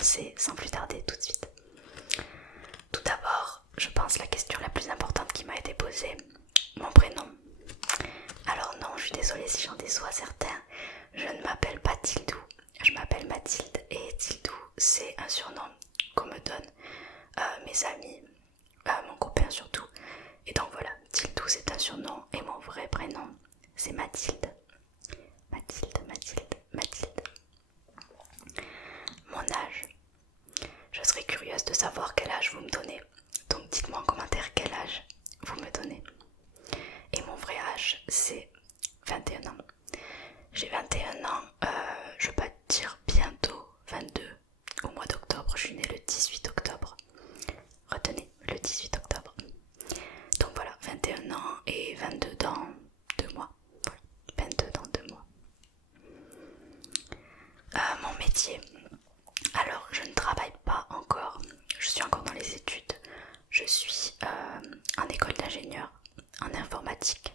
commencer sans plus tarder tout de suite. Tout d'abord, je pense la question la plus importante qui m'a été posée, mon prénom. Alors non, je suis désolée si j'en déçois certains, je ne m'appelle pas Tildou, je m'appelle Mathilde et Tildou c'est un surnom qu'on me donne, mes amis, mon copain surtout. Et donc voilà, Tildou c'est un surnom et mon vrai prénom c'est Mathilde. Mathilde. Mon âge. Je serais curieuse de savoir quel âge vous me donnez. Donc dites-moi en commentaire quel âge vous me donnez. Et mon vrai âge c'est 21 ans. J'ai 21 ans, je vais pas dire bientôt 22. Au mois d'octobre, je suis née le 18 octobre. Retenez, le 18 octobre. Donc voilà, 21 ans et 22 dans 2 mois. Voilà, 22 dans 2 mois. Mon métier. Alors, je ne travaille pas encore. Je suis encore dans les études. Je suis en école d'ingénieur en informatique.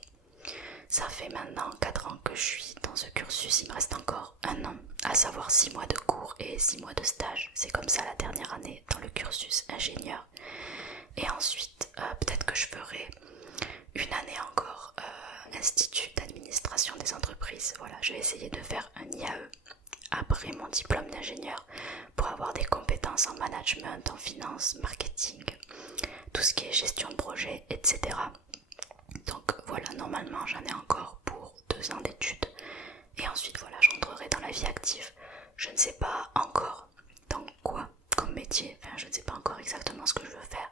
Ça fait maintenant 4 ans que je suis dans ce cursus. Il me reste encore 1 an, à savoir 6 mois de cours et 6 mois de stage. C'est comme ça la dernière année dans le cursus ingénieur. Et ensuite, peut-être que je ferai une année encore Institut d'administration des entreprises. Voilà, je vais essayer de faire un IAE après mon diplôme d'ingénieur pour avoir des compétences en management, en finance, marketing, tout ce qui est gestion de projet, etc. Donc voilà, normalement j'en ai encore pour 2 ans d'études et ensuite voilà, j'entrerai dans la vie active. Je ne sais pas encore dans quoi comme métier, enfin je ne sais pas encore exactement ce que je veux faire,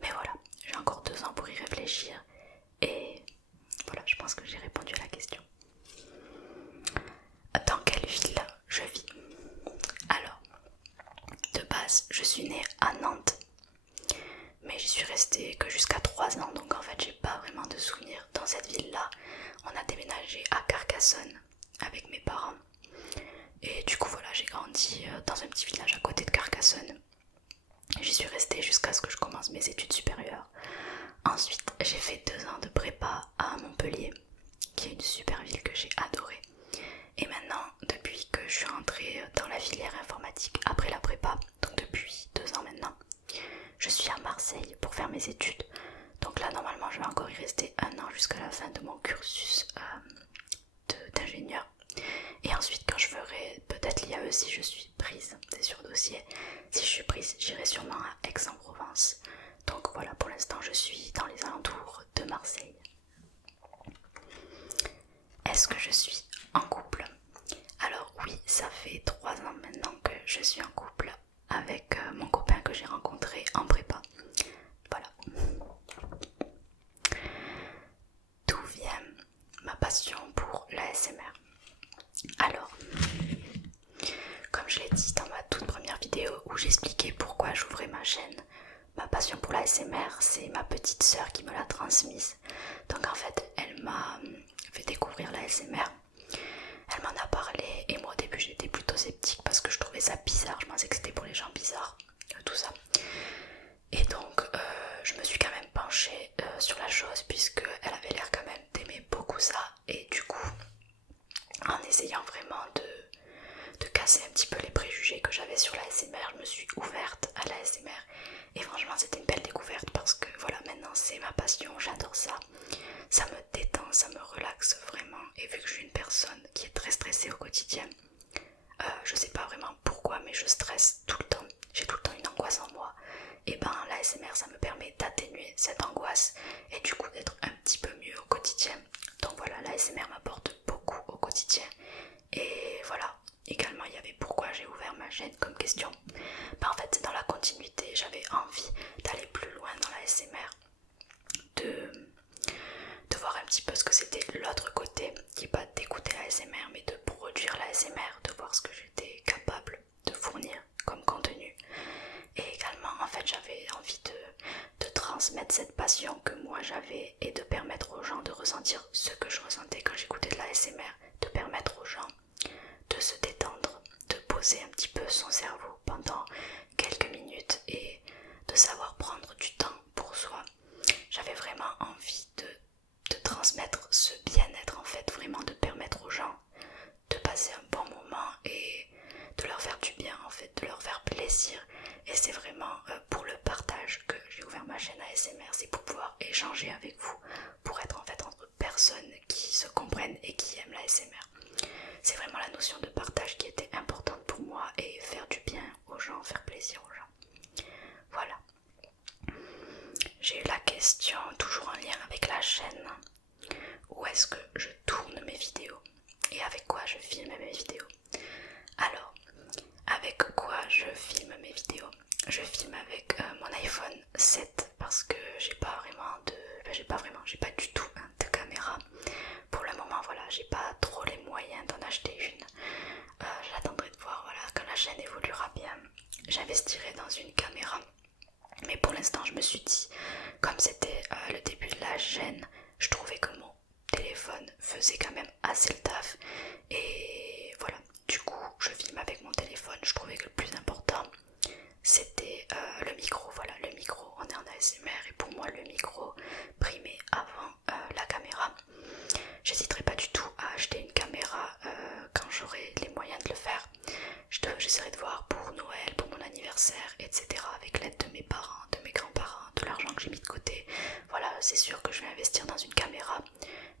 mais voilà, j'ai encore 2 ans pour y réfléchir et voilà, je pense que j'ai répondu à la question. Dans quelle ville je vis? Alors, de base, je suis née à Nantes, mais j'y suis restée que jusqu'à 3 ans, donc en fait j'ai pas vraiment de souvenirs dans cette ville-là. On a déménagé à Carcassonne avec mes parents, et du coup voilà, j'ai grandi dans un petit village à côté de Carcassonne. J'y suis restée jusqu'à ce que je commence mes études supérieures. Ensuite, j'ai fait 2 ans de prépa à Montpellier, qui est une super ville que j'ai adorée. Et maintenant, depuis que je suis rentrée dans la filière informatique après la prépa, donc depuis 2 ans maintenant, je suis à Marseille pour faire mes études. Donc là, normalement, je vais encore y rester 1 an jusqu'à la fin de mon cursus d'ingénieur. Et ensuite, quand je ferai peut-être l'IAE, si je suis prise, c'est sur dossier, si je suis prise, j'irai sûrement à Aix-en-Provence. Donc voilà, pour l'instant, je suis dans les alentours de Marseille. Est-ce que je suis en couple? Alors oui, ça fait 3 ans maintenant que je suis en couple avec mon copain que j'ai rencontré en prépa. Voilà. D'où vient ma passion pour l'ASMR? Alors, comme je l'ai dit dans ma toute première vidéo où j'expliquais pourquoi j'ouvrais ma chaîne, ma passion pour l'ASMR, c'est ma petite sœur qui me l'a transmise. Donc en fait, elle m'a fait découvrir l'ASMR. Elle m'en a parlé et moi au début j'étais plutôt sceptique parce que je trouvais ça bizarre, je pensais que c'était pour les gens bizarres, tout ça. Et donc je me suis quand même penchée sur la chose puisque elle avait l'air quand même d'aimer beaucoup ça. Et du coup, en essayant vraiment de casser un petit peu les préjugés que j'avais sur l'ASMR, je me suis ouverte à l'ASMR. Et franchement c'était une belle découverte parce que voilà, maintenant c'est ma passion, j'adore ça. Ça me détend, ça me relaxe vraiment. Et vu que je suis une personne qui est très stressée au quotidien, je sais pas vraiment pourquoi, mais je stresse tout le temps. J'ai tout le temps une angoisse en moi. Et ben l'ASMR ça me permet d'atténuer cette angoisse et du coup d'être un petit peu mieux au quotidien. Donc voilà, l'ASMR m'apporte beaucoup au quotidien. Et voilà, également il y avait pourquoi j'ai ouvert ma chaîne comme question. Ben en fait c'est dans la continuité, j'avais envie d'aller plus loin dans l'ASMR, de voir un petit peu ce que c'était l'autre côté, qui n'est pas d'écouter l'ASMR mais de produire l'ASMR, de voir ce que j'étais capable de fournir comme contenu. Et également en fait j'avais envie de transmettre cette passion que moi j'avais et de permettre aux gens de ressentir ce que je ressentais quand j'écoutais de l'ASMR, de permettre aux gens de se détendre, de poser un petit peu son cerveau pendant quelques minutes et de savoir prendre du temps pour soi. J'avais vraiment envie de transmettre ce bien-être en fait, vraiment de permettre aux gens de passer un bon moment filme mes vidéos. Alors, avec quoi je filme mes vidéos? Je filme avec mon iPhone 7 parce que j'ai pas du tout de caméra. Pour le moment, voilà, j'ai pas trop les moyens d'en acheter une. J'attendrai de voir, voilà, quand la chaîne évoluera bien, j'investirai dans une caméra. Mais pour l'instant, je me suis dit, comme c'était le début de la chaîne, je trouvais que mon téléphone faisait quand même assez le taf. Et voilà, du coup, je filme avec mon téléphone. Je trouvais que le plus important, c'était le micro. Voilà, le micro, on est en ASMR et pour moi, le micro primait avant la caméra. J'hésiterai pas du tout à acheter une caméra quand j'aurai les moyens de le faire. J'essaierai de voir pour Noël, pour mon anniversaire, etc. avec l'aide de mes parents, de mes grands-parents, de l'argent que j'ai mis de côté. Voilà, c'est sûr que je vais investir dans une caméra.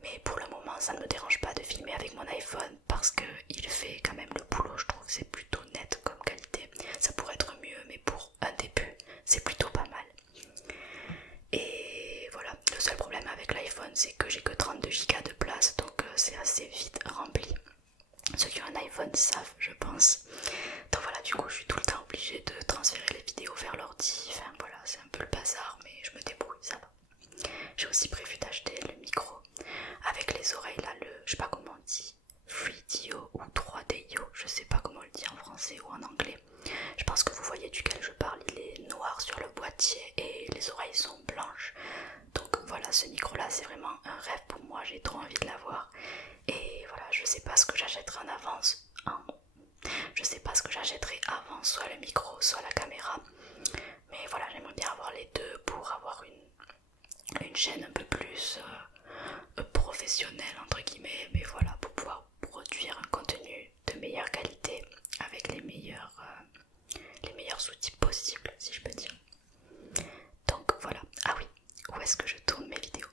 Mais pour le moment, ça ne me dérange pas de filmer avec mon iPhone parce qu'il fait quand même le boulot, je trouve. C'est plutôt net comme qualité. Ça pourrait être mieux, mais pour un début, c'est plutôt pas mal. Et voilà, le seul problème avec l'iPhone, c'est que j'ai que 32 Go de place, donc c'est assez vite rempli. Ceux qui ont un iPhone savent, je pense. Donc voilà, du coup, je suis tout le temps obligée de transférer les vidéos vers l'ordi. Enfin voilà, c'est un peu le bazar, mais je me débrouille, ça va. J'ai aussi prévu d'acheter le micro avec les oreilles là, je sais pas comment on dit, 3DO ou 3DIO, je sais pas comment on le dit en français ou en anglais. Je pense que vous voyez duquel je parle, il est noir sur le boîtier et les oreilles sont blanches. Donc voilà, ce micro là c'est vraiment un rêve pour moi, j'ai trop envie de l'avoir. Et voilà, je sais pas ce que j'achèterai en avance. Je sais pas ce que j'achèterai avant, soit le micro, soit la caméra. Mais voilà, j'aimerais bien avoir les deux pour avoir une chaîne un peu plus professionnelle entre guillemets. Mais voilà, pour pouvoir produire un contenu de meilleure qualité avec les meilleurs outils possibles, si je peux dire. Donc voilà. Ah oui, où est-ce que je tourne mes vidéos?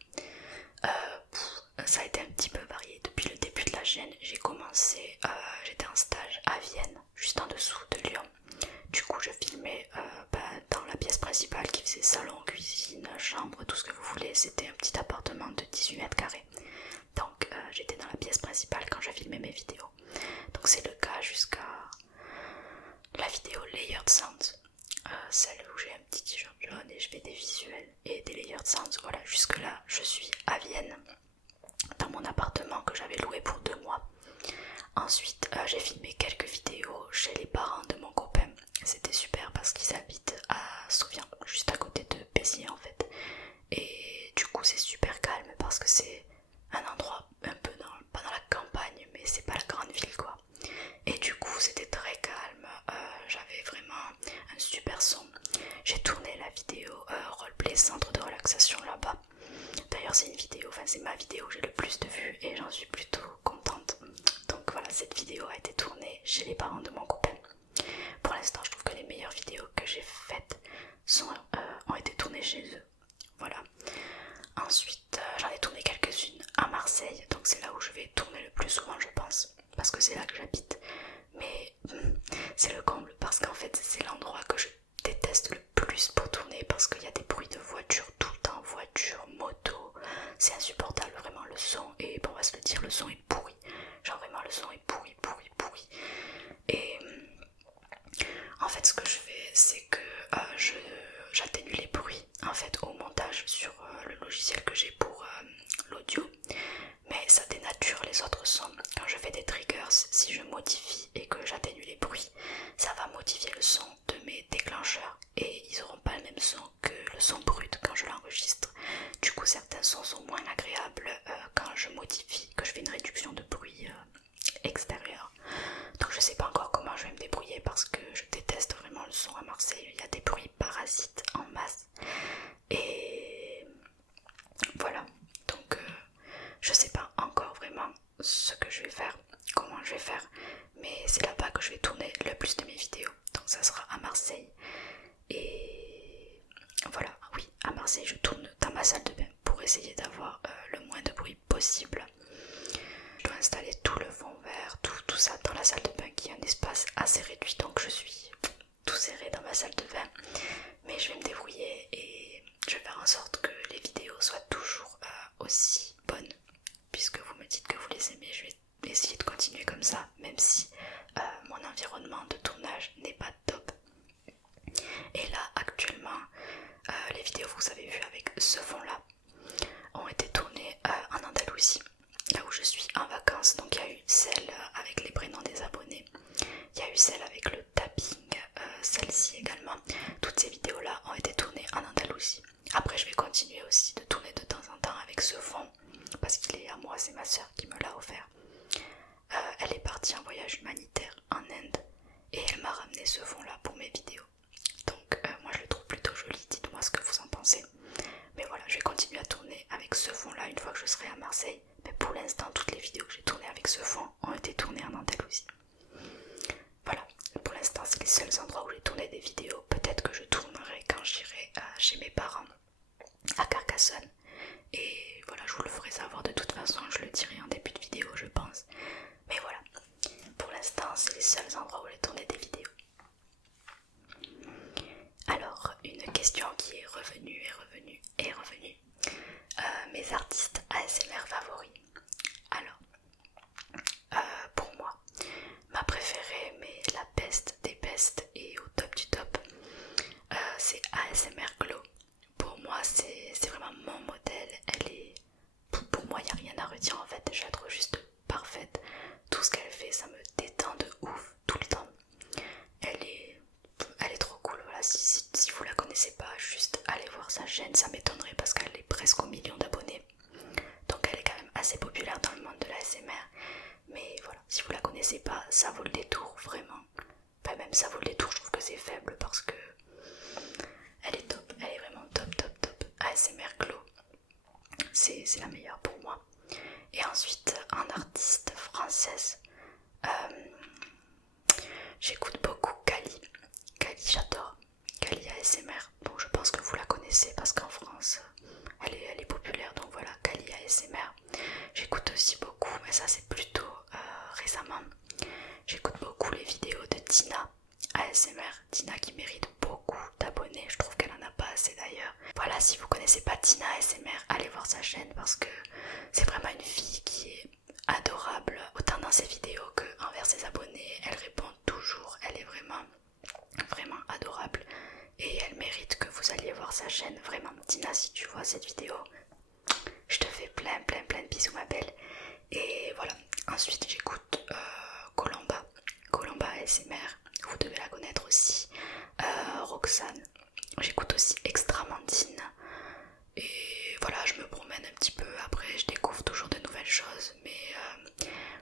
Ça a été un petit peu varié depuis le début de la chaîne. J'ai commencé, j'étais en stage à Vienne, juste en dessous de Lyon. Du coup je filmais dans la pièce principale qui faisait salon, cuisine, chambre, tout ce que vous voulez. C'était un petit appartement de 18 mètres carrés. Donc j'étais dans la pièce principale quand je filmais mes vidéos. Donc c'est le cas jusqu'à la vidéo Layered Sounds, celle où j'ai un petit t-shirt jaune et je fais des visuels et des Layered Sounds. Voilà, jusque là je suis à Vienne, dans mon appartement que j'avais loué pour 2 mois. Ensuite j'ai filmé quelques vidéos chez les parents de mon copain. C'était super parce qu'ils habitent à Sauvian, juste à côté de Béziers en fait. Et du coup c'est super calme parce que c'est un endroit un peu pas dans la campagne, mais c'est pas la grande ville quoi. Et du coup c'était très calme, j'avais vraiment un super son. J'ai tourné la vidéo roleplay centre de relaxation là-bas. D'ailleurs c'est ma vidéo où j'ai le plus de vues et j'en suis plutôt contente. Donc voilà, cette vidéo a été tournée chez les parents de mon copain. Pour l'instant je trouve que les meilleures vidéos que j'ai faites ont été tournées chez eux. Voilà. Ensuite j'en ai tourné quelques-unes à Marseille, donc c'est là où je vais tourner le plus souvent je pense, parce que c'est là que j'habite. Mais c'est le comble parce qu'en fait c'est l'endroit que je déteste le plus pour tourner parce qu'il y a des bruits de voiture tout le temps, voiture, moto, c'est insupportable vraiment le son. Et bon, on va se le dire, le son est pourri, genre vraiment le son est pourri. Et en fait ce que je fais c'est que j'atténue les bruits en fait au montage sur le logiciel que j'ai pour l'audio, mais ça dénature les autres sons. Quand je fais des triggers, si je modifie et que j'atténue les bruits, ça va modifier le son de mes déclencheurs et ils n'auront pas le même son que le son brut quand je l'enregistre. Du coup certains sons sont moins agréables quand je modifie, que je fais une réduction de bruit extérieur. Donc je sais pas encore comment je vais me débrouiller parce que je déteste vraiment le son à Marseille. Il y a des bruits parasites en masse et voilà. Donc je sais pas encore vraiment ce que je vais faire, comment je vais faire, mais c'est là-bas que je vais tourner le plus de mes vidéos. Donc ça sera à Marseille. Et voilà, oui, à Marseille je tourne dans ma salle de bain pour essayer d'avoir le moins de bruit possible. Je dois installer tout le fond vert, tout ça dans la salle de bain qui est un espace assez réduit, donc je suis tout serré dans ma salle de bain. Mais je vais me débrouiller et je vais faire en sorte que les vidéos soient toujours aussi bonnes. Puisque vous me dites que vous les aimez, je vais essayer de continuer comme ça, même si mon environnement de tournage n'est pas top. Et là actuellement les vidéos que vous avez vues avec ce fond là ont été tournées en Andalousie, là où je suis en vacances. Donc il y a eu celle avec les prénoms des abonnés, il y a eu celle avec le tapping, celle-ci également. Toutes ces vidéos là ont été tournées en Andalousie. Après je vais continuer aussi de tourner de temps en temps avec ce fond parce qu'il est à moi, c'est ma soeur qui me l'a offert. Elle est partie en voyage humanitaire en Inde et elle m'a ramené ce fond là pour mes vidéos. Donc moi je le trouve plutôt joli, dites-moi ce que vous en pensez. Mais voilà, je vais continuer à tourner avec ce fond là une fois que je serai à Marseille. Mais pour l'instant toutes les vidéos que j'ai tournées avec ce fond ont été tournées en Andalousie. Voilà, pour l'instant c'est les seuls endroits où j'ai tourné des vidéos. Peut-être que je tournerai quand j'irai chez mes parents à Carcassonne. Et voilà, je vous le ferai savoir de toute façon, je le dirai en début de vidéo je pense. Mais voilà, pour l'instant c'est les seuls endroits où j'ai tourné des vidéos. Alors, une question qui est revenue et revenue. Mes artistes ASMR favoris. Alors, pour moi, ma préférée, mais la best des bestes et au top du top, c'est ASMR Glow. Pour moi, c'est vraiment mon modèle. Elle est, pour moi, il n'y a rien à redire en fait. Je la trouve juste parfaite. Tout ce qu'elle fait, ça me détend de ouf tout le temps. Elle est trop cool. Voilà, si vous la connaissez pas, juste allez voir sa chaîne. Ça m'étonnerait parce qu'elle est presque au million d'abonnés. Donc elle est quand même assez populaire dans le monde de l'ASMR. Mais voilà, si vous la connaissez pas, ça vaut le détour vraiment. Enfin même ça vaut le détour, je trouve que c'est faible parce que elle est top, elle est vraiment top top top. ASMR Glow, c'est la meilleure pour moi. Et ensuite en artiste française, j'écoute beaucoup Kali. Kali j'adore, Kali ASMR. Bon je pense que vous la connaissez parce qu'en France elle est populaire, donc voilà, Kali ASMR. J'écoute aussi beaucoup, mais ça c'est plutôt récemment. J'écoute beaucoup les vidéos de Tina ASMR. Tina qui mérite beaucoup d'abonnés, je trouve qu'elle en a pas assez d'ailleurs. Voilà, si vous connaissez pas Tina ASMR, allez voir sa chaîne parce que c'est vraiment une fille qui est adorable, autant dans ses vidéos que envers ses abonnés. Elle répond toujours, elle est vraiment adorable et elle mérite que vous alliez voir sa chaîne. Vraiment Tina, si tu vois cette vidéo, je te fais plein de bisous ma belle. Et voilà, ensuite j'écoute Colomba ASMR, vous devez la connaître aussi. Roxane, j'écoute aussi Extramandine. Et voilà, je me promène un petit peu, après je découvre toujours de nouvelles choses. Mais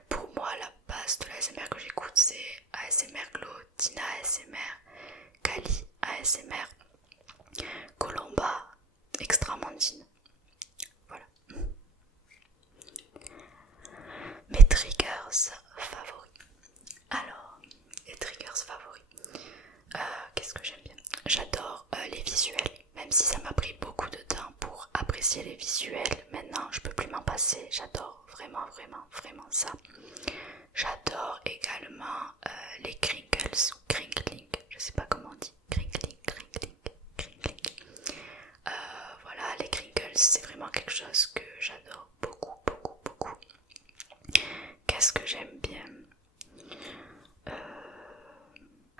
pour moi la base de l'ASMR que j'écoute c'est ASMR Glow, Tina ASMR, Kali ASMR, Colomba, Extramandine. Voilà. Mes triggers favoris. Alors, les triggers favoris. Qu'est-ce que j'aime bien? J'adore les visuels, même si ça m'a pris beaucoup de temps pour apprécier les visuels. Maintenant, je peux plus m'en passer. J'adore vraiment ça. J'adore également les crinkles ou crinkling. Je sais pas comment on dit. Crinkling. Voilà, les crinkles, c'est vraiment quelque chose que j'adore beaucoup. Qu'est-ce que j'aime bien?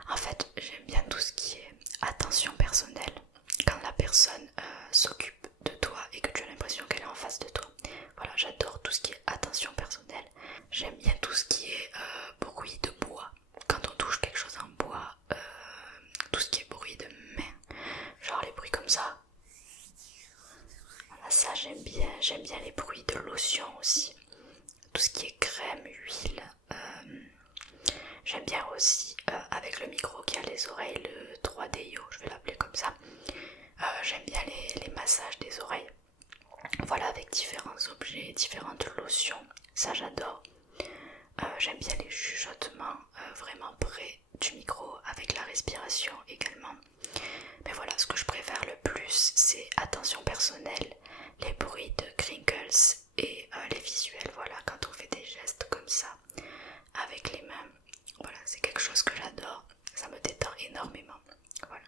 En fait, j'aime bien tout ce qui est attention personnelle. Quand la personne s'occupe de toi et que tu as l'impression qu'elle est en face de toi. Voilà, j'adore tout ce qui est attention personnelle. J'aime bien tout ce qui est bruit de bois. Quand on touche quelque chose en bois, tout ce qui est bruit de main. Genre les bruits comme ça. Voilà, ça j'aime bien. J'aime bien les bruits de lotion aussi. Tout ce qui est crème, huile. J'aime bien aussi avec le micro qui a les oreilles, le 3DIO, je vais l'appeler comme ça. J'aime bien les massages des oreilles. Voilà, avec différents objets, différentes lotions, ça j'adore. J'aime bien les chuchotements vraiment près du micro avec la respiration également. Mais voilà, ce que je préfère le plus c'est attention personnelle, les bruits de crinkles et les visuels. Voilà, quand on fait des gestes comme ça avec les mains, voilà, c'est quelque chose que j'adore, ça me détend énormément. Voilà.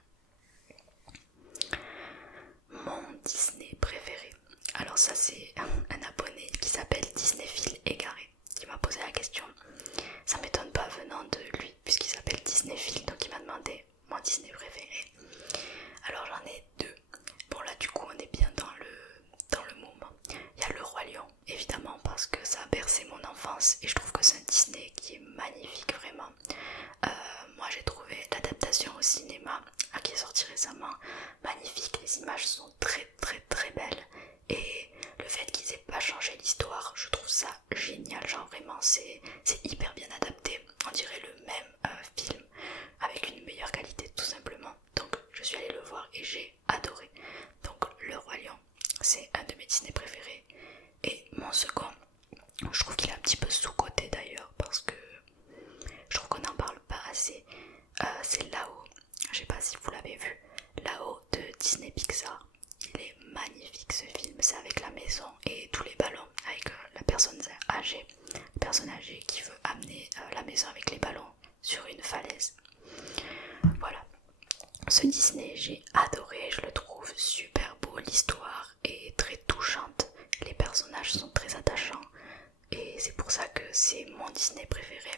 Mon Disney préféré. Alors ça c'est un abonné qui s'appelle Disneyphile Égaré qui m'a posé la question. Ça m'étonne pas venant de lui, puisqu'il s'appelle Disneyphile, donc il m'a demandé mon Disney préféré. Alors j'en ai deux. Bon là du coup on est bien dans le moment. Il y a le Roi Lion, évidemment, parce que ça a bercé mon enfance et je trouve que c'est un Disney qui est magnifique vraiment. Moi j'ai trouvé l'adaptation au cinéma qui est sortie récemment magnifique, les images sont très très très belles et le fait qu'ils aient pas changé l'histoire, je trouve ça génial, genre vraiment c'est hyper bien adapté, on dirait le même film avec une meilleure qualité tout simplement. Donc je suis allée le voir et j'ai adoré. Donc le Roi Lion, c'est un de mes Disney préférés. Et mon second, je trouve qu'il est un petit peu sous-coté d'ailleurs parce que je trouve qu'on n'en parle pas assez. C'est Là-haut, je sais pas si vous l'avez vu, Là-haut de Disney Pixar. Il est magnifique ce film, c'est avec la maison et tous les ballons, avec la personne âgée qui veut amener la maison avec les ballons sur une falaise. Voilà, ce Disney j'ai adoré, je le trouve super beau, l'histoire est très touchante, les personnages sont très attachants et c'est pour ça que c'est mon Disney préféré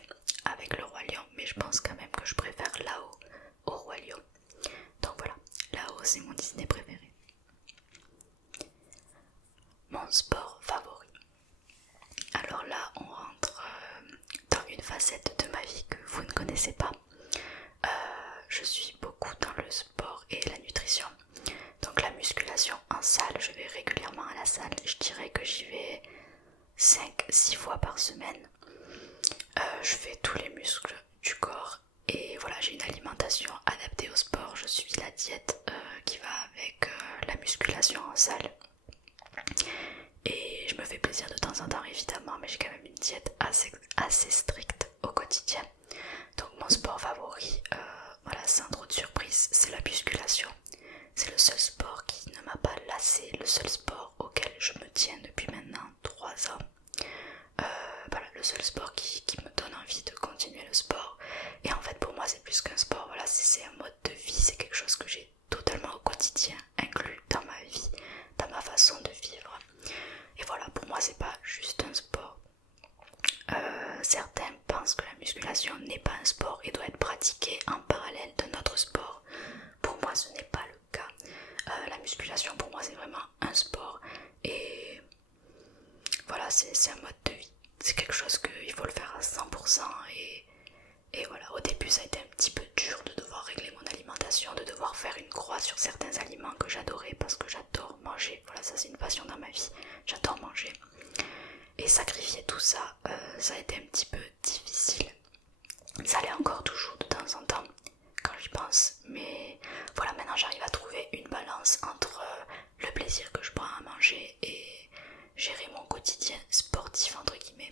avec le Roi Lion, mais je pense quand même que je préfère Là-haut au Roi Lion. Donc voilà, Là-haut c'est mon Disney préféré. Mon sport favori. Alors là on rentre dans une facette de ma vie que vous ne connaissez pas. Je suis beaucoup dans le sport et la nutrition. Donc la musculation en salle, je vais régulièrement à la salle. Je dirais que j'y vais 5-6 fois par semaine. Je fais tous les muscles du corps et voilà, j'ai une alimentation adaptée au sport. Je suis la diète qui va avec la musculation en salle. Et je me fais plaisir de temps en temps évidemment, mais j'ai quand même une diète assez stricte au quotidien. Donc mon sport favori, voilà, sans trop de surprise, c'est la musculation. C'est le seul sport qui ne m'a pas lassé, le seul sport auquel je me tiens depuis maintenant 3 ans. Voilà, le seul sport qui me donne envie de continuer le sport. Et en fait pour moi c'est plus qu'un sport, voilà, c'est un mode de vie, c'est quelque chose que j'ai totalement au quotidien, inclus dans ma vie, dans ma façon de vivre. Et voilà, pour moi c'est pas juste un sport. Certains pensent que la musculation n'est pas un sport et doit être pratiquée en parallèle d'un autre sport. Pour moi ce n'est pas le cas. La musculation pour moi c'est vraiment un sport et voilà, c'est un mode de vie. C'est quelque chose qu'il faut le faire à 100% et voilà, au début ça a été un petit peu dur de devoir régler mon alimentation, de devoir faire une croix sur certains aliments que j'adorais parce que j'adore manger. Voilà, ça c'est une passion dans ma vie, j'adore manger. Et sacrifier tout ça, ça a été un petit peu difficile. Ça l'est encore toujours de temps en temps quand j'y pense, mais voilà, maintenant j'arrive à trouver une balance entre le plaisir que je prends à manger et gérer mon quotidien sportif entre guillemets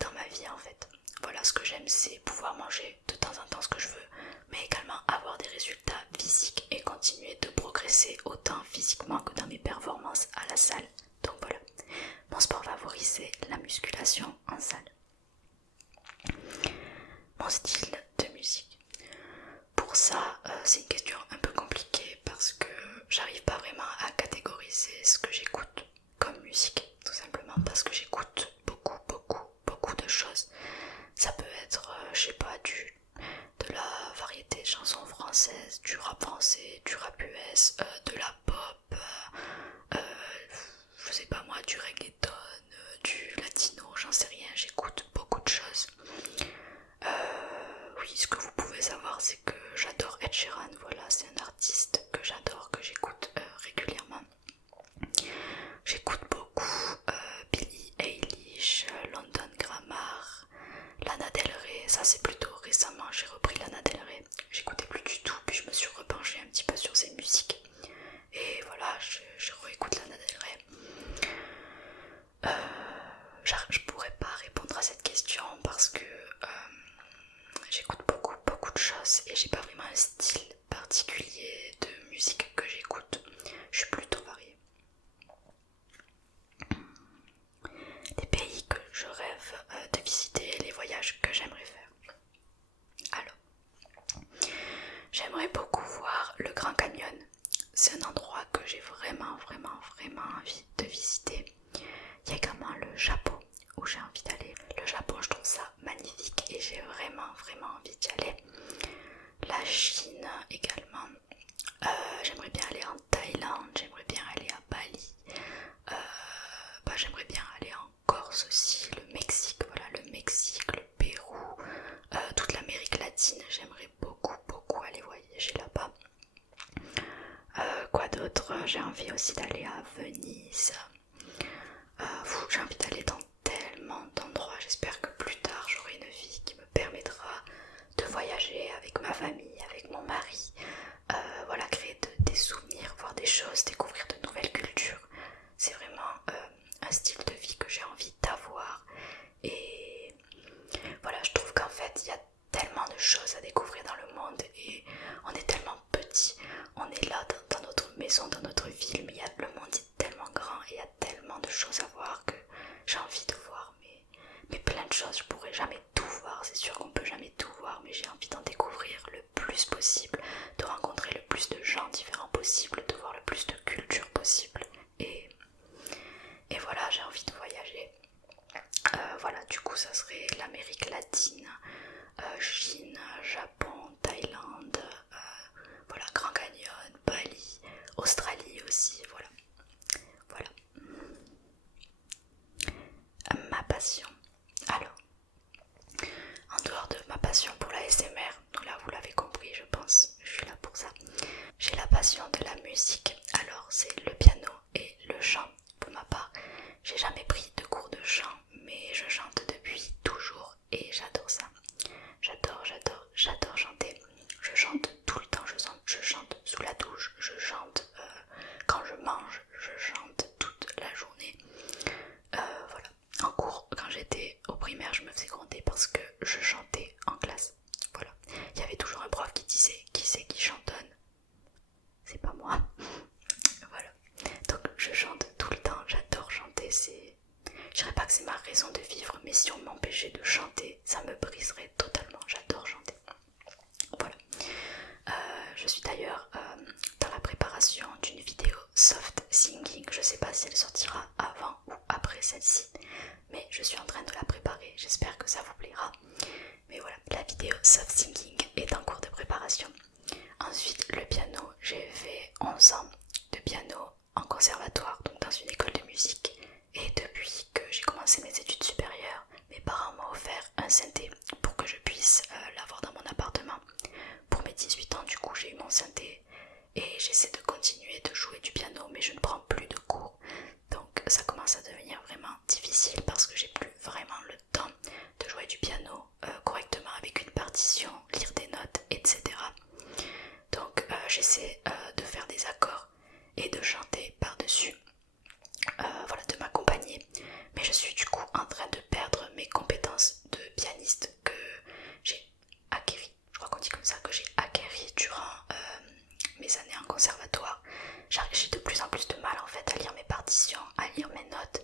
dans ma vie en fait. Voilà, ce que j'aime c'est pouvoir manger de temps en temps ce que je veux, mais également avoir des résultats physiques et continuer de progresser autant physiquement que dans mes performances à la salle. Donc voilà, mon sport favori c'est la musculation en salle. Mon style de musique. Pour ça, c'est une question un peu compliquée parce que j'arrive pas vraiment à catégoriser ce que j'écoute comme musique, tout simplement parce que j'écoute beaucoup de choses. Ça peut être, je sais pas, de la variété de chansons françaises, du rap français, du rap US, de la pop, je sais pas moi, du reggaeton, du latino, j'en sais rien, j'écoute beaucoup de choses. Oui, ce que vous pouvez savoir c'est que j'adore Ed Sheeran, voilà, c'est un artiste que j'adore, que j'écoute régulièrement. J'écoute beaucoup Billie Eilish, London Grammar, Lana Del Rey, ça c'est plutôt récemment, j'ai repris Lana Del Rey, j'écoutais plus du tout, puis je me suis repenchée un petit peu sur ses musiques, et voilà, je réécoute Lana Del Rey. Je pourrais pas répondre à cette question parce que j'écoute beaucoup de choses et j'ai pas vraiment un style particulier de musique que j'écoute, je suis plutôt variée. Les pays que je rêve de visiter, les voyages que j'aimerais faire. Alors, j'aimerais beaucoup voir le Grand Canyon. C'est un endroit que j'ai vraiment envie de visiter. Il y a également le Japon où j'ai envie d'aller. Le Japon, je trouve ça magnifique. d'y aller. La Chine également. J'aimerais bien aller en Thaïlande, j'aimerais bien aller à Bali. J'aimerais bien aller en Corse aussi, le Mexique, voilà, le Mexique, le Pérou, toute l'Amérique latine, j'aimerais beaucoup aller voyager là-bas. Quoi d'autre? J'ai envie aussi d'aller à Venise. J'ai envie d'aller dans tellement d'endroits. J'espère que plus tard j'aurai une vie qui me permettra de voyager avec ma famille, avec mon mari. Voilà, créer des souvenirs, voir des choses, découvrir de nouvelles cultures. C'est vraiment un style de vie que j'ai envie d'avoir. Et voilà, je trouve qu'en fait il y a tellement de choses à découvrir dans le monde et on est tellement petit, on est là dans notre maison, dans notre ville, mais le monde est tellement grand et il y a tellement de choses à voir que j'ai envie de voir, mais plein de choses. Je pourrais jamais tout voir, c'est sûr qu'on peut jamais tout voir, mais j'ai envie d'en découvrir le plus possible, de rencontrer le plus de gens différents possible, de voir le plus de cultures possible, et voilà, j'ai envie de voyager. Voilà, du coup ça serait l'Amérique latine, Chine, Japon, Thaïlande, voilà, Grand Canyon, Bali, Australie aussi, voilà. Ma passion. Alors, en dehors de ma passion pour la SMR, donc là vous l'avez compris, je pense, je suis là pour ça. J'ai la passion de la musique, alors c'est le piano et le chant. Pour ma part, j'ai jamais pris de cours de chant, mais je chante depuis toujours et j'adore ça. J'adore chanter. Je chante tout le temps, je chante sous la douche, je chante quand je mange, je chante toute la journée. Voilà. En cours, quand j'étais au primaire, je me faisais gronder parce que je chantais en classe. Voilà. Il y avait toujours un prof qui disait qui c'est qui chantonne. C'est pas moi. Voilà. Donc je chante tout le temps, j'adore chanter, je dirais pas que c'est ma raison de vivre, mais si on m'empêchait de chanter, ça me briserait totalement, j'adore chanter. Voilà. Je suis d'ailleurs dans la préparation d'une vidéo soft singing, je sais pas si elle sortira avant ou après celle-ci, mais je suis en train de la préparer, j'espère que ça vous plaira. Mais voilà, la vidéo soft singing est en cours de préparation. Ensuite, le piano, j'ai fait 11 ans de piano en conservatoire, donc dans une école de musique. Et depuis que j'ai commencé mes études supérieures, mes parents m'ont offert un synthé pour que je puisse l'avoir dans mon appartement. Pour mes 18 ans, du coup, j'ai eu mon synthé et j'essaie de continuer de jouer du piano, mais je ne prends plus de cours. Donc ça commence à devenir vraiment difficile parce que j'ai plus vraiment le temps de jouer du piano correctement avec une partition, lire des notes, etc. Donc j'essaie de faire des accords et de chanter par-dessus, voilà, de m'accompagner. Mais je suis du coup en train de perdre mes compétences de pianiste que j'ai acquéries, je crois qu'on dit comme ça, que j'ai acquéries durant mes années en conservatoire. J'ai de plus en plus de mal en fait à lire mes partitions, à lire mes notes,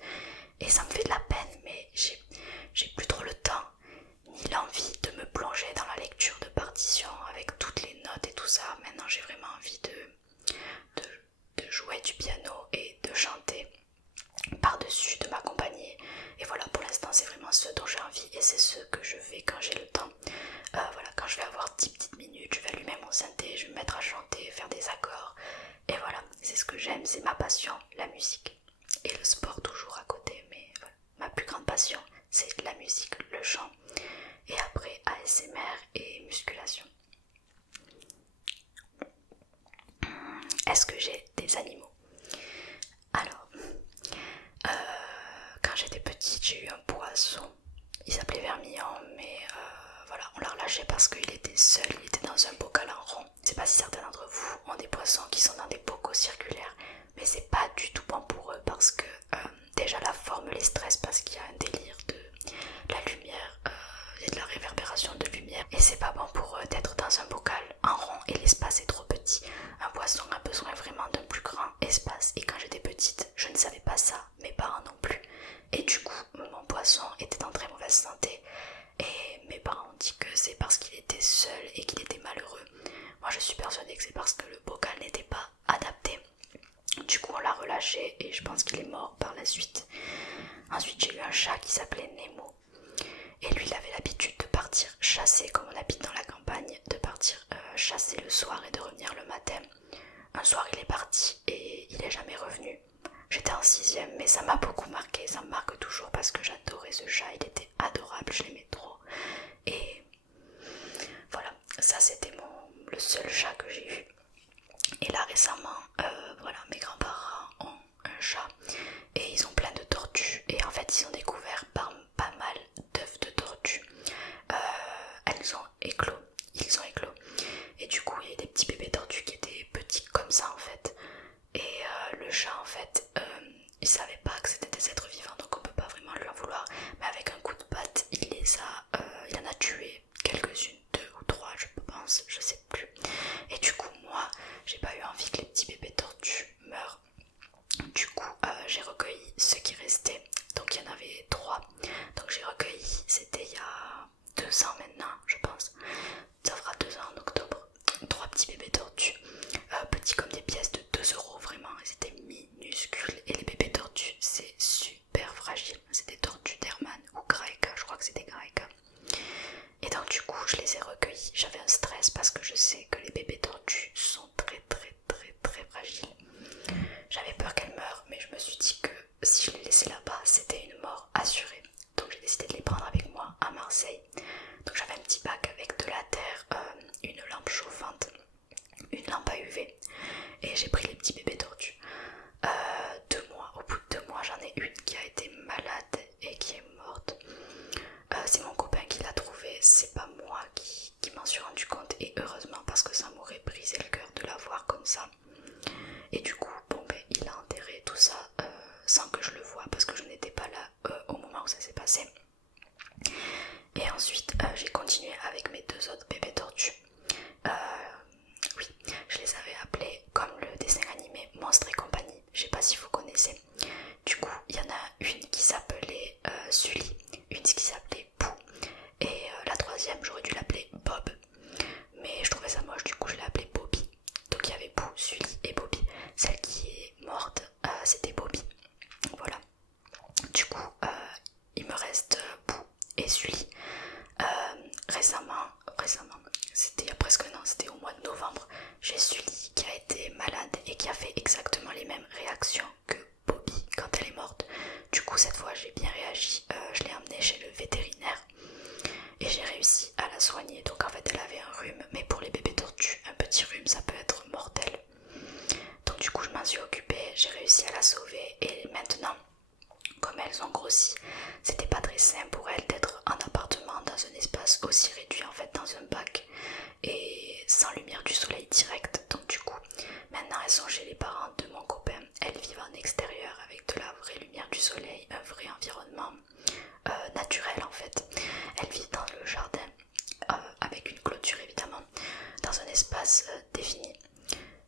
et ça me fait de la peine, mais j'ai plus trop le temps ni l'envie de me plonger dans la lecture de partitions avec toutes les notes et tout ça. Maintenant j'ai vraiment envie de jouer du piano et de chanter par-dessus, de m'accompagner. Et voilà, pour l'instant c'est vraiment ce dont j'ai envie et c'est ce que je fais quand j'ai le temps. Voilà, quand je vais avoir 10 petites minutes, je vais allumer mon synthé, je vais me mettre à chanter, faire des accords. Et voilà, c'est ce que j'aime, c'est ma passion, la musique. Et le sport toujours à côté, mais voilà, ma plus grande passion c'est la musique, le chant. Et après ASMR et musculation. Est-ce que j'ai des animaux? Alors, quand j'étais petite, j'ai eu un poisson. Il s'appelait Vermillon, mais voilà, on l'a relâché parce qu'il était seul, il était dans un bocal en rond. Je sais pas si certains d'entre vous ont des poissons qui sont dans des bocaux circulaires, mais c'est pas du tout bon pour eux parce que déjà la forme les stresse parce qu'il y a un délire de la lumière, et de la réverbération de lumière, et c'est pas bon pour eux d'être dans un bocal en rond et l'espace est trop petit. Un poisson a besoin vraiment d'un plus grand espace, et quand j'étais petite je ne savais pas ça, mes parents non plus, et du coup mon poisson était en très mauvaise santé et mes parents ont dit que c'est parce qu'il était seul et qu'il était malheureux. Moi je suis persuadée que c'est parce que le bocal n'était pas adapté. Du coup on l'a relâché et je pense qu'il est mort par la suite. Ensuite j'ai eu un chat qui s'appelait Nemo. Et lui il avait l'habitude de partir chasser, comme on habite dans la chasser le soir et de revenir le matin. Un soir il est parti et il est jamais revenu. J'étais en 6ème, mais ça m'a beaucoup marqué, ça me marque toujours parce que j'adorais ce chat, il était adorable, je l'aimais trop. Et voilà, ça c'était le seul chat que j'ai eu. Et là récemment, voilà, mes grands-parents ont un chat et ils ont plein de tortues. Et en fait ils ont découvert pas mal d'œufs de tortues. Ils ont éclos. Et du coup il y a des petits bébés tortues qui étaient petits comme ça en fait. Et le chat en fait, il savait pas que c'était des êtres vivants, donc on peut pas vraiment lui en vouloir. Mais avec un coup de patte, il en a tué quelques-unes, 2 ou 3 je pense, je sais plus. Et du coup moi, j'ai pas eu envie que les petits bébés tortues meurent. Du coup j'ai recueilli ceux qui restaient, donc il y en avait 3. Donc j'ai recueilli, c'était il y a 2 ans maintenant je pense, ça fera 2 ans en octobre. 3 petits bébés tortues, petits comme des pièces de 2 € vraiment, ils étaient minuscules. Et les bébés tortues c'est super fragile, c'est des tortues d'Hermann ou Graeka, je crois que c'est des Graeka. Et donc du coup je les ai recueillis, j'avais un stress parce que je sais que les bébés tortues sont très fragiles. J'avais peur qu'elles meurent, mais je me suis dit que si je les laissais là-bas c'était une mort assurée. Donc j'ai décidé de les prendre avec moi à Marseille. Donc j'avais un petit bac avec de la terre, une lampe chauffante, une lampe à UV, et j'ai pris les petits bébés tortues. 2 mois, au bout de 2 mois j'en ai une qui a été malade et qui est morte. C'est mon copain qui l'a trouvée, c'est pas moi qui m'en suis rendu compte, et heureusement parce que ça m'aurait brisé le cœur de la voir comme ça. Et du coup bon ben il a enterré tout ça sans que je le voie parce que je n'étais pas là au moment où ça s'est passé. Et ensuite j'ai continué avec mes 2 autres bébés tortues. Oui, je les avais appelés comme le dessin animé Monstres et compagnie, je sais pas si vous connaissez. Du coup il y en a une qui s'appelait Sully, une qui s'appelait Pou, et la 3e j'aurais dû l'appeler Bob, mais je trouvais ça moche, du coup je l'ai appelée Bobby. Donc il y avait Pou, Sully et Bobby. Celle qui est morte c'était Bobby, voilà. Du coup il me reste Pou et Sully. Récemment, c'était il y a presque un an, c'était au mois de novembre, j'ai Sully qui a été malade et qui a fait exactement les mêmes réactions que Bobby quand elle est morte. Du coup cette fois j'ai bien réagi, je l'ai emmenée chez le vétérinaire et j'ai réussi à la soigner. Donc en fait elle avait un rhume, mais pour les bébés tortues un petit rhume ça peut être mortel. Donc du coup je m'en suis occupée, j'ai réussi à la sauver, et maintenant comme elles ont grossi, c'était pas très sain pour elles d'être en appartement dans un espace aussi réduit, en fait dans un bac et sans lumière du soleil direct. Donc du coup maintenant elles sont chez les parents de mon copain, elles vivent en extérieur avec de la vraie lumière du soleil, un vrai environnement naturel en fait. Elles vivent dans le jardin avec une clôture évidemment, dans un espace défini.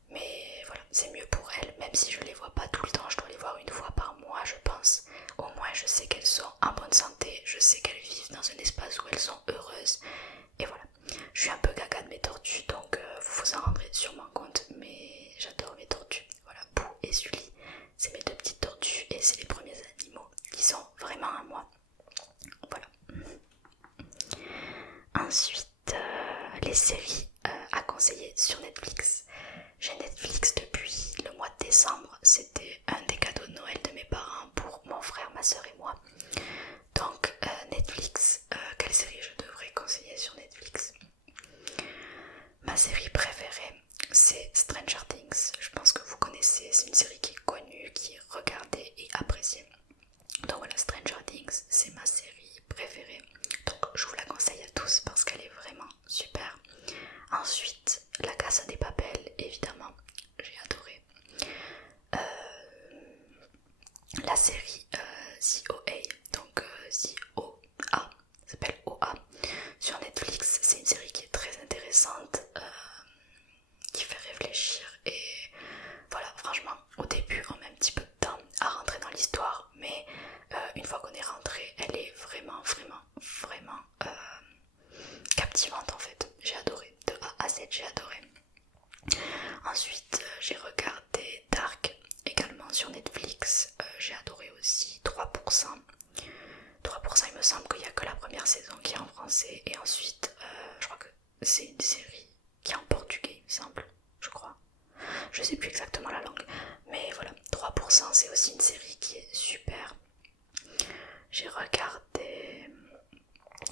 Mais voilà, c'est mieux pour elles, même si je les vois pas tout le temps, je dois les voir une fois par mois je pense. Au moins je sais qu'elles sont en bonne santé, je sais qu'elles vivent dans un espace où elles sont heureuses. Et voilà, je suis un peu gaga de mes tortues, donc vous vous en rendrez sûrement compte, mais j'adore mes tortues. Voilà, Pou et Sully, c'est mes 2 petites tortues et c'est les premiers animaux qui sont vraiment à moi. Voilà. Ensuite, les séries à conseiller sur Netflix. J'ai Netflix depuis le mois de décembre, c'était un des cadeaux de Noël de mes parents pour mon frère, ma soeur et moi. Donc Netflix, quelle série je devrais conseiller sur Netflix? Ma série préférée c'est Stranger Things, je pense que vous connaissez, c'est une série qui est connue, qui est regardée et appréciée. Donc voilà, Stranger Things c'est ma série préférée, donc je vous la conseille à tous parce qu'elle est vraiment super. Ensuite, La Casa de Papel, évidemment, j'ai adoré. La série The OA, donc The OA, ça s'appelle OA, sur Netflix, c'est une série qui est très intéressante, qui fait réfléchir, et voilà, franchement, au début on met un petit peu de temps à rentrer dans l'histoire, mais une fois qu'on est rentré, elle est vraiment captivante en fait. J'ai adoré, de A à Z j'ai adoré. Ensuite j'ai regardé Dark également sur Netflix, j'ai adoré aussi 3%. 3% il me semble qu'il n'y a que la première saison qui est en français, et ensuite je crois que c'est une série qui est en portugais il semble, je crois. Je sais plus exactement la langue, mais voilà, 3% c'est aussi une série qui est super. J'ai regardé...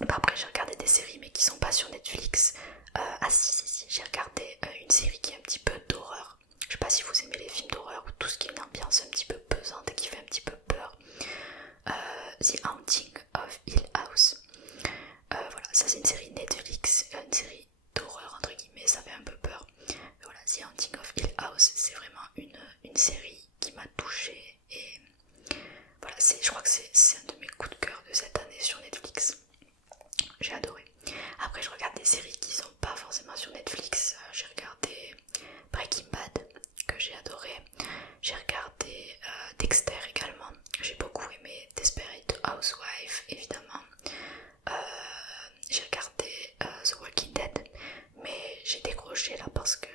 Après j'ai regardé des séries mais qui sont pas sur Netflix. Ah si, j'ai regardé une série qui est un petit peu d'horreur. Je sais pas si vous aimez les films d'horreur ou tout ce qui est une ambiance un petit peu pesante et qui fait un petit peu peur. The Haunting of Hill House. Voilà, ça c'est une série Netflix, une série d'horreur entre guillemets, ça fait un peu peur. Mais voilà, The Haunting of Hill House, c'est vraiment une série qui m'a touchée et voilà, je crois que c'est un de mes coups de cœur de cette année sur Netflix. J'ai adoré. Après je regarde des séries qui sont pas forcément sur Netflix. J'ai regardé Breaking Bad que j'ai adoré. J'ai regardé Dexter également. J'ai beaucoup aimé Desperate Housewife évidemment. J'ai regardé The Walking Dead, mais j'ai décroché là parce que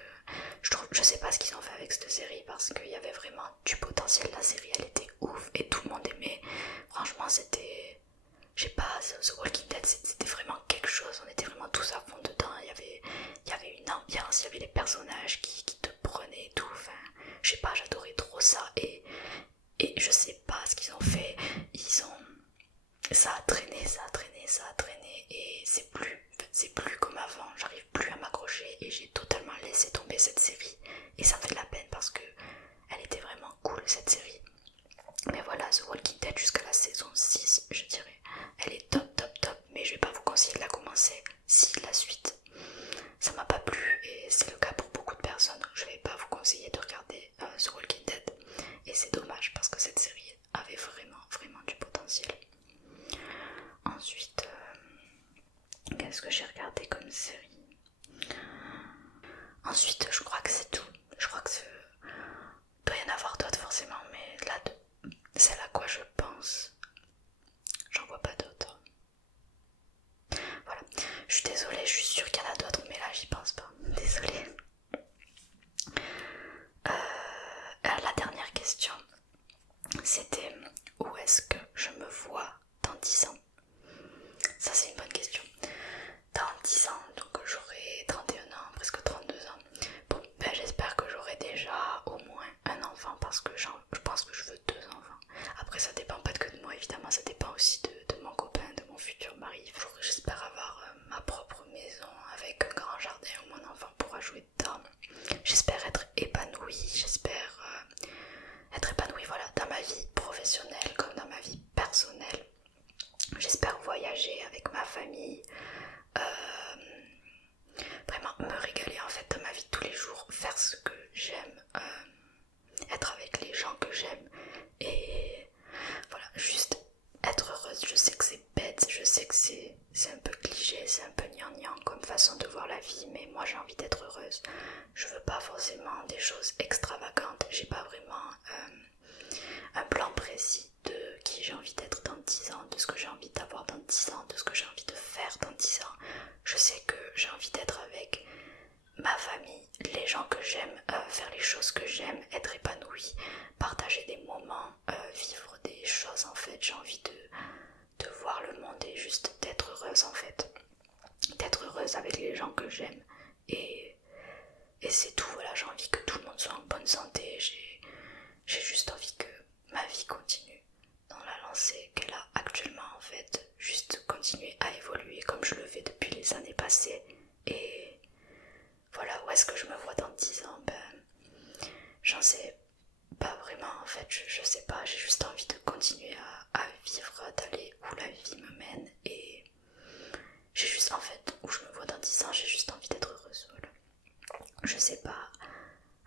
je sais pas ce qu'ils ont fait avec cette série parce qu'il y avait vraiment du potentiel. La série elle était ouf et tout le monde aimait. Franchement c'était, je sais pas, The Walking Dead c'était vraiment quelque chose. On était vraiment tous à fond dedans. Il y avait une ambiance, il y avait les personnages qui te prenaient et tout. Enfin, je sais pas, j'adorais trop ça et je sais pas ce qu'ils ont fait. Ça a traîné et c'est plus comme avant, j'arrive plus à m'accrocher et j'ai totalement laissé tomber cette série et ça me fait de la peine parce que elle était vraiment cool cette série. Mais voilà, The Walking Dead jusqu'à la saison 6 je dirais, elle est top mais je vais pas vous conseiller de la commencer si la suite ça m'a pas plu et c'est le cas pour beaucoup de personnes. Je vais pas vous conseiller de regarder The Walking Dead et c'est dommage parce que cette série avait vraiment du potentiel. Ensuite, qu'est-ce que j'ai regardé comme série? Ensuite, je crois que c'est tout. Je crois que doit y en avoir d'autres forcément, mais là, c'est à quoi je pense. J'en vois pas d'autres. Voilà. Je suis désolée, je suis sûre qu'il y en a d'autres, mais là, j'y pense pas. Désolée. La dernière question, c'était où est-ce que je me vois dans 10 ans? Ça, c'est une bonne question. Dans 10 ans, donc j'aurai 31 ans, presque 32 ans. Bon, ben j'espère que j'aurai déjà au moins un enfant parce que je pense que je veux 2 enfants. Après, ça dépend pas que de moi, évidemment, ça dépend aussi de mon copain, de mon futur mari. J'espère avoir ma propre maison avec un grand jardin où mon enfant pourra jouer dedans. J'espère être épanouie, j'espère être épanouie voilà, dans ma vie professionnelle comme dans ma vie personnelle. J'espère voyager avec ma famille, vraiment me régaler en fait dans ma vie de tous les jours, faire ce que j'aime, être avec les gens que j'aime et voilà, juste être heureuse. Je sais que c'est bête, je sais que c'est un peu cliché, c'est un peu gnangnan comme façon de voir la vie, mais moi j'ai envie d'être heureuse. Je veux pas forcément des choses extravagantes, j'ai pas vraiment un plan précis de qui j'ai envie d'être dans 10 ans, de ce que j'ai envie d'avoir dans 10 ans, de ce que j'ai envie de faire dans 10 ans. Je sais que j'ai envie d'être avec ma famille, les gens que j'aime, faire les choses que j'aime, être épanouie, partager des moments, vivre des choses en fait. J'ai envie de voir le monde et juste d'être heureuse en fait. D'être heureuse avec les gens que j'aime et c'est tout. Voilà, j'ai envie que tout le monde soit en bonne santé. J'ai juste envie que ma vie continue dans la lancée qu'elle a actuellement en fait. Juste continuer à évoluer comme je le fais depuis les années passées. Et voilà, où est-ce que je me vois dans 10 ans? Ben, j'en sais pas vraiment en fait, je sais pas, j'ai juste envie de continuer à vivre, d'aller où la vie me mène et j'ai juste en fait, où je me vois dans 10 ans, j'ai juste envie d'être heureuse, voilà. Je sais pas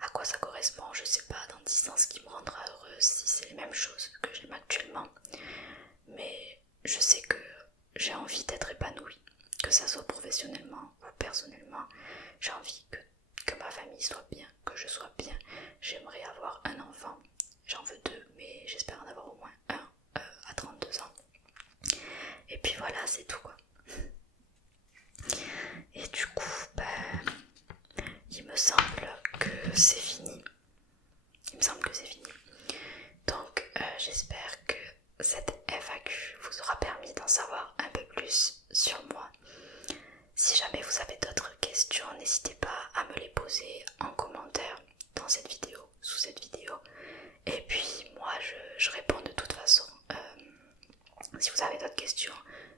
à quoi ça correspond, je sais pas dans 10 ans ce qui me rendra heureuse, si c'est les mêmes choses que j'aime actuellement, mais je sais que j'ai envie d'être épanouie, que ça soit professionnellement ou personnellement. J'ai envie que ma famille soit bien, que je sois bien. J'aimerais avoir un enfant, j'en veux 2, mais j'espère en avoir au moins un à 32 ans. Et puis voilà, c'est tout quoi. Et du coup, ben, il me semble que c'est fini. Il me semble que c'est fini. Donc j'espère que cette FAQ vous aura permis d'en savoir un peu plus sur moi. Si jamais vous avez d'autres questions, n'hésitez pas à me les poser poser en commentaire dans cette vidéo, sous cette vidéo. Et puis moi je réponds de toute façon. Si vous avez d'autres questions,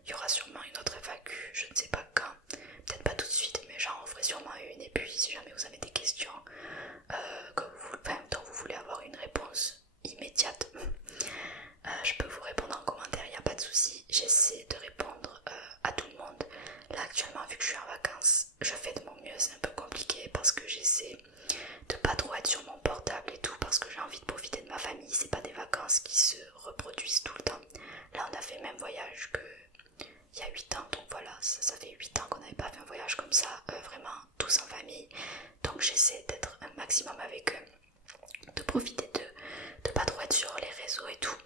il y aura sûrement une autre FAQ, je ne sais pas quand, peut-être pas tout de suite, mais j'en referai sûrement une. Et puis si jamais vous avez des questions dont vous voulez avoir une réponse immédiate, je peux vous répondre en commentaire, il n'y a pas de souci. J'essaie de répondre à tout le monde. Là actuellement, vu que je suis en vacances, je fais de mon mieux. C'est un peu compliqué parce que j'essaie de pas trop être sur mon portable et tout, parce que j'ai envie de profiter de ma famille. C'est pas des vacances qui se reproduisent tout le temps. Là on a fait le même voyage que il y a 8 ans, donc voilà, ça fait 8 ans qu'on n'avait pas fait un voyage comme ça, vraiment tous en famille. Donc j'essaie d'être un maximum avec eux, de profiter de pas trop être sur les réseaux et tout.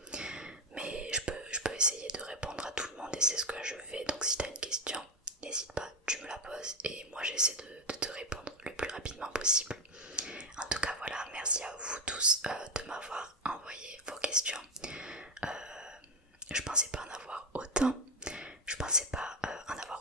Mais je peux essayer de répondre à tout le monde et c'est ce que je fais. Donc si tu as une question, n'hésite pas, tu me la poses et moi j'essaie de te répondre le plus rapidement possible. En tout cas voilà, merci à vous tous de m'avoir envoyé vos questions. Je pensais pas en avoir autant, je pensais pas en avoir